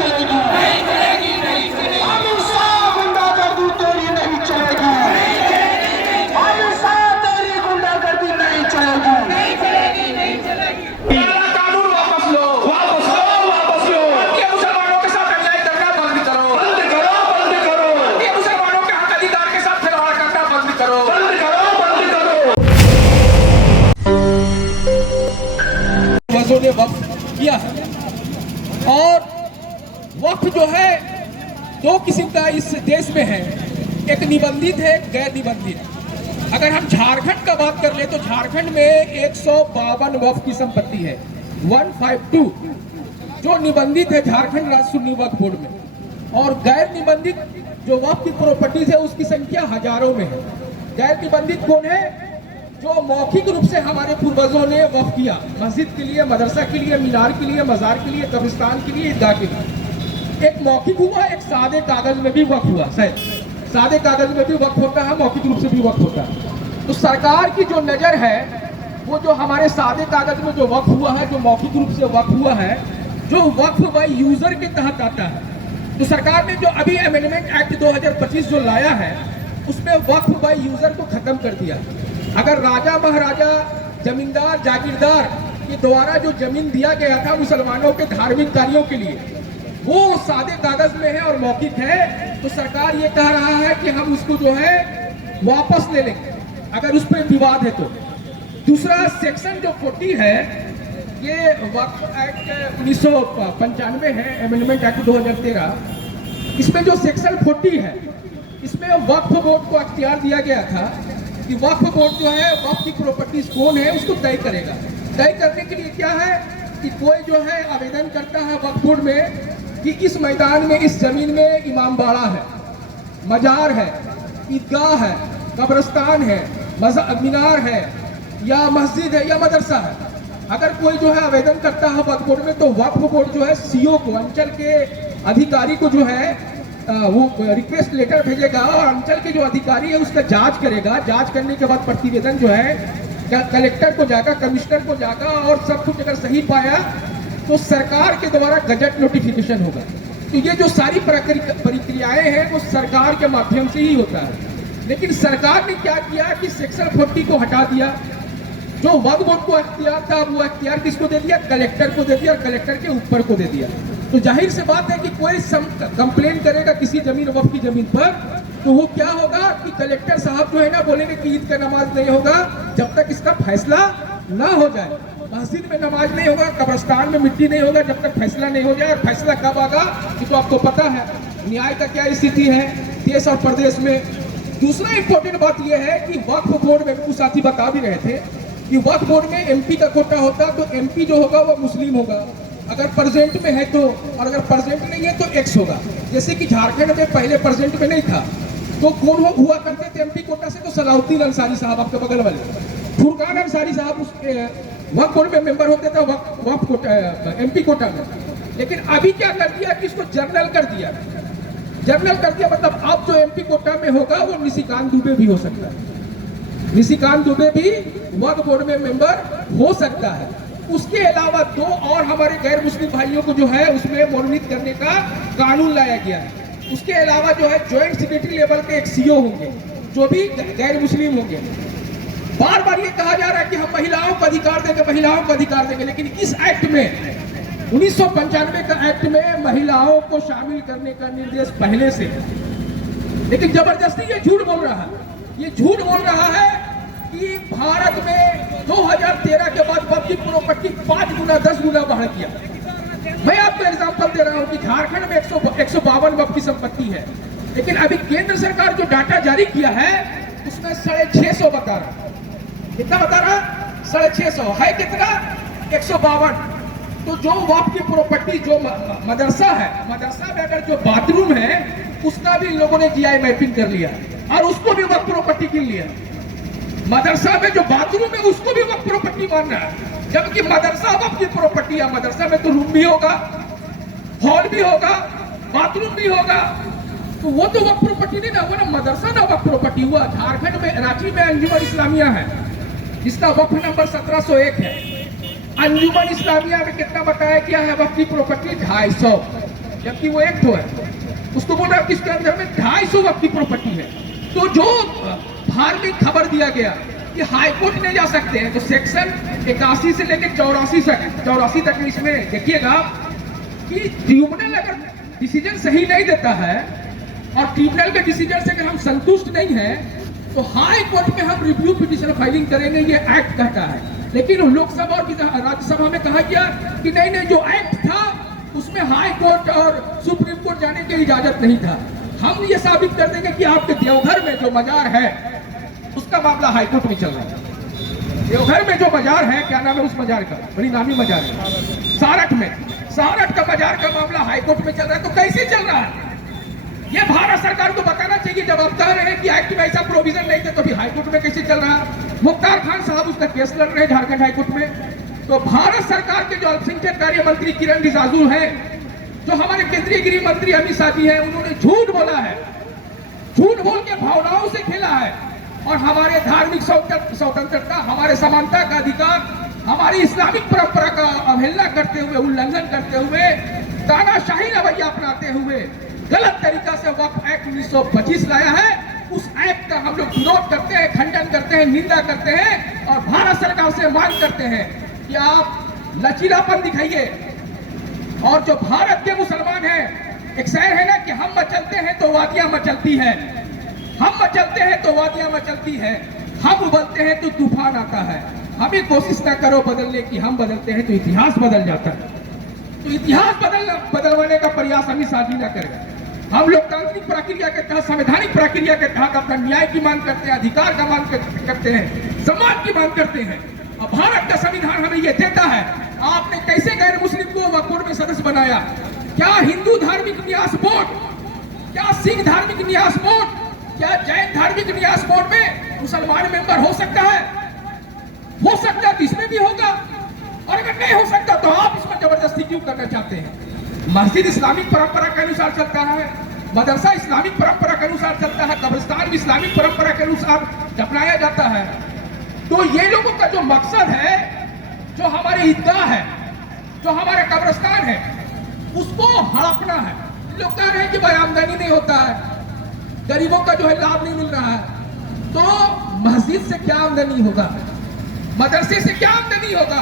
चलेगी, नहीं चलेगी, नहीं चलेगी। अमित शाह गुंडागर्दी तेरी नहीं चलेगी, नहीं चलेगी। अमित शाह तेरी गुंडागर्दी नहीं चलेगी, नहीं चलेगी, नहीं चलेगी। कानून वापस लो, वापस लो, वापस लो। ये मुसलमानों के साथ अन्याय करना बंद करो, बंद करो, बंद करो। ये मुसलमानों के हक अधिकार के साथ खिलवाड़ करना बंद करो, बंद करो, बंद करो। ने वक्फ किया है और वक्फ जो है दो किस्म का इस देश में है, एक निबंधित है, गैर निबंधित। अगर हम झारखंड का बात कर ले तो झारखंड में 152 वक्फ की संपत्ति है, 152 जो निबंधित है झारखंड राज्य सुन्नी वक्फ बोर्ड में, और गैर निबंधित जो वक्फ की प्रॉपर्टीज है उसकी संख्या हजारों में है। गैर निबंधित कौन है? जो मौखिक रूप से हमारे पूर्वजों ने वक्फ किया, मस्जिद के लिए, मदरसा के लिए, मीनार के लिए, मजार के लिए, कब्रिस्तान के लिए, ईदगाह के लिए। एक मौखिक हुआ, एक सादे कागज में भी वक्फ हुआ। सादे कागज में भी वक्फ होता है, मौखिक रूप से भी वक्फ होता है। तो सरकार की जो नजर है वो जो हमारे सादे कागज में जो वक्फ हुआ है, जो मौखिक रूप से वक्फ हुआ है, जो वक्फ बाय यूजर के तहत आता है, तो सरकार ने जो अभी अमेंडमेंट एक्ट 2025 जो लाया है उसमें वक्फ बाय यूजर को खत्म कर दिया। अगर राजा महाराजा, जमींदार, जागीरदार के द्वारा जो जमीन दिया गया था मुसलमानों के धार्मिक कार्यों के लिए, वो सादे कागज में है और मौखिक है, तो सरकार ये कह रहा है कि हम उसको जो है वापस ले लेंगे अगर उस पर विवाद है तो। दूसरा सेक्शन जो 40 है, ये वक्फ एक्ट 1995 है, अमेंडमेंट एक्ट 2013। इसमें जो सेक्शन 40 है, इसमें वक्फ बोर्ड को अख्तियार दिया गया था कि वक्फ बोर्ड जो है वक्फ की प्रॉपर्टीज कौन है उसको तय करेगा। तय करने के लिए क्या है कि कोई जो है आवेदन करता है वक्फ बोर्ड में कि इस मैदान में, इस जमीन में इमाम बाड़ा है, मजार है, ईदगाह है, कब्रिस्तान है, मीनार है, या मस्जिद है, या मदरसा है। अगर कोई जो है आवेदन करता है वक्फ बोर्ड में, तो वक्फ बोर्ड जो है सीओ को, अंचल के अधिकारी को जो है वो रिक्वेस्ट लेटर भेजेगा और अंचल के जो अधिकारी है उसका जांच करेगा। जांच करने के बाद प्रतिवेदन जो है कलेक्टर को जाएगा, कमिश्नर को जाएगा, और सब कुछ अगर सही पाया तो सरकार के द्वारा गजट नोटिफिकेशन होगा। तो ये जो सारी प्रक्रियाएं हैं वो सरकार के माध्यम से ही होता है। लेकिन सरकार ने क्या किया कि सेक्शन 40 को हटा दिया। जो वक्फ बोर्ड को अख्तियार था वो अख्तियार किसको दे दिया? कलेक्टर को दे दिया, और कलेक्टर के ऊपर को दे दिया। तो जाहिर से बात है कि कोई कंप्लेन करेगा किसी जमीन, वक्फ की जमीन पर, तो वो क्या होगा कि कलेक्टर साहब जो है ना बोलेंगे कि ईद का नमाज नहीं होगा जब तक इसका फैसला ना हो जाए, मस्जिद में नमाज नहीं होगा, कब्रिस्तान में मिट्टी नहीं होगा जब तक फैसला नहीं हो जाए। और फैसला कब आगा ये तो आपको पता है, न्याय का क्या स्थिति है देश और प्रदेश में। दूसरा इंपॉर्टेंट बात यह है कि वक्फ बोर्ड में कुछ साथी बता भी रहे थे कि वक्फ बोर्ड में एमपी का कोटा होता, तो एमपी जो होगा वो मुस्लिम होगा अगर प्रेजेंट में है तो, और अगर प्रेजेंट नहीं है तो एक्स होगा। जैसे कि झारखंड में पहले प्रेजेंट में नहीं था तो कौन हुआ करते थे एमपी कोटा से? तो सलाउद्दीन अंसारी साहब, आपके बगल वाले फुरकान अंसारी साहब उस वक्फ बोर्ड में मेंबर होते थे वक्फ कोटा, एमपी कोटा में। लेकिन अभी क्या कर दिया कि इसको जर्नल कर दिया। जर्नल कर दिया मतलब अब जो एमपी कोटा में होगा वो निशिकांत दुबे भी हो सकता है, निशिकांत दुबे भी वक्फ बोर्ड में मेंबर हो सकता है। उसके अलावा दो और हमारे गैर मुस्लिम भाइयों को जो है उसमें मनोनीत करने का कानून लाया गया है। उसके अलावा जो है ज्वाइंट सेक्रेटरी लेवल के एक सीओ होंगे जो भी गैर मुस्लिम होंगे। बार बार ये कहा जा रहा है कि हम महिलाओं को अधिकार देंगे, महिलाओं को अधिकार देंगे, लेकिन इस एक्ट में 1995 का एक्ट में महिलाओं को शामिल करने का निर्देश पहले से, लेकिन जबरदस्ती ये झूठ बोल रहा है। ये झूठ बोल रहा है कि भारत में 2013 के बाद वक्फ की प्रॉपर्टी 5 गुना 10 गुना बढ़ गया। मैं आपको एग्जांपल दे रहा हूं कि झारखंड में 152 वक्फ की संपत्ति है, लेकिन अभी केंद्र सरकार जो डाटा जारी किया है उसमें 650 बता रहा। कितना बता रहा? 650 है। कितना? 152। तो जो वक्फ की प्रॉपर्टी जो मदरसा है, मदरसा में अगर जो बाथरूम है उसका भी इन लोगों ने जीआई मैपिंग कर लिया और उसको भी वक्फ प्रॉपर्टी गिन लिया। मदरसा में जो बाथरूम है उसको भी वक्फ प्रॉपर्टी मान रहा है, जबकि मदरसा वक्फ की प्रॉपर्टी है। मदरसा में तो रूम भी होगा, हॉल भी होगा, बाथरूम भी होगा, तो वो तो वक्फ प्रॉपर्टी नहीं ना, वो ना मदरसा ना वक्फ प्रॉपर्टी हुआ। झारखंड में रांची में अंजुमन इस्लामिया है जिसका वक्फ नंबर 1701 है। अंजुमन इस्लामिया में कितना बताया गया है वक्फ की प्रॉपर्टी? 250। जबकि वो एक ठो है। उसको बोल रहा है कि इसके अंदर में 250 वक्त की प्रॉपर्टी है। तो जो धार्मिक खबर दिया गया कि हाई कोर्ट नहीं जा सकते हैं, तो सेक्शन 81 से लेकर 84 तक इसमें देखिएगा कि ट्रिब्यूनल अगर डिसीजन सही नहीं देता है और ट्रिब्यूनल के डिसीजन से अगर हम संतुष्ट नहीं है तो हाई कोर्ट में हम रिव्यू पिटीशन फाइलिंग करेंगे, ये एक्ट कहता है। लेकिन लोकसभा और राज्यसभा में कहा गया कि नहीं, जो एक्ट था उसमें हाई कोर्ट और सुप्रीम कोर्ट जाने की इजाजत नहीं था। हम ये साबित कर देंगे कि आपके देवघर में जो मजार है उसका मामला हाई कोर्ट में चल रहा है। देवघर में जो मजार है, क्या नाम है उस मजार का, बड़ी नामी मजार है, सारठ का मजार का मामला हाई कोर्ट में चल रहा है। तो कैसे चल रहा है ये भारत सरकार को बताना चाहिए। जब आप कह रहे हैं कि एक्ट में ऐसा प्रोविजन नहीं थे तो फिर हाई कोर्ट में कैसे चल रहा है? मुख्तार खान साहब उसका केस लड़ रहे हैं झारखंड हाई कोर्ट में। तो भारत सरकार के जो अल्पसंख्यक कार्य मंत्री किरण रिजिजू हैं, जो हमारे केंद्रीय गृह मंत्री अमित शाह जी हैं, उन्होंने झूठ बोला है, झूठ बोल के भावनाओं से खेला है और हमारे धार्मिक स्वतंत्रता, हमारे समानता का अधिकार, हमारी इस्लामिक परंपरा का अवहेलना करते हुए, उल्लंघन करते हुए, तानाशाही रवैया अपनाते हुए गलत तरीका से वक्फ एक्ट 1925 लाया है। उस एक्ट का हम लोग विरोध करते हैं, खंडन करते हैं, निंदा करते हैं और भारत सरकार से मांग करते हैं कि आप लचीलापन दिखाइए। और जो भारत के मुसलमान हैं, एक शेर है ना कि हम मचलते हैं तो वादियां मचलती है, हम मचलते हैं तो वादियां मचलती है, हम उबलते हैं तो तूफान आता है। हमें कोशिश ना करो बदलने की, हम बदलते हैं तो इतिहास बदल जाता है। तो इतिहास बदलवाने का प्रयास अमित शाह जी ना करें। हम लोकतांत्रिक प्रक्रिया के तहत, संवैधानिक प्रक्रिया के तहत अपना न्याय की मांग करते हैं, अधिकार का मांग करते हैं, सम्मान की मांग करते हैं। और भारत का संविधान हमें यह देता है। आपने कैसे गैर मुस्लिम को वक्फ बोर्ड में सदस्य बनाया? क्या हिंदू धार्मिक न्यास बोर्ड, क्या सिख धार्मिक न्यास बोर्ड, क्या जैन धार्मिक न्यास बोर्ड में मुसलमान मेंबर हो सकता है? हो सकता है तो इसमें भी होगा, और अगर नहीं हो सकता तो आप इसमें जबरदस्ती क्यों करना चाहते हैं? मस्जिद इस्लामिक परंपरा के अनुसार चलता है, मदरसा इस्लामिक परंपरा के अनुसार चलता है, कब्रिस्तान भी इस्लामिक परंपरा के अनुसार दफनाया जाता है। तो ये लोगों का जो मकसद है, जो हमारे ईदगाह है, जो हमारा कब्रिस्तान है, उसको हड़पना है। लोग कह रहे हैं कि भाई आमदनी नहीं होता है, गरीबों का जो है लाभ नहीं मिल रहा है। तो मस्जिद से क्या आमदनी होगा, मदरसे से क्या आमदनी होगा?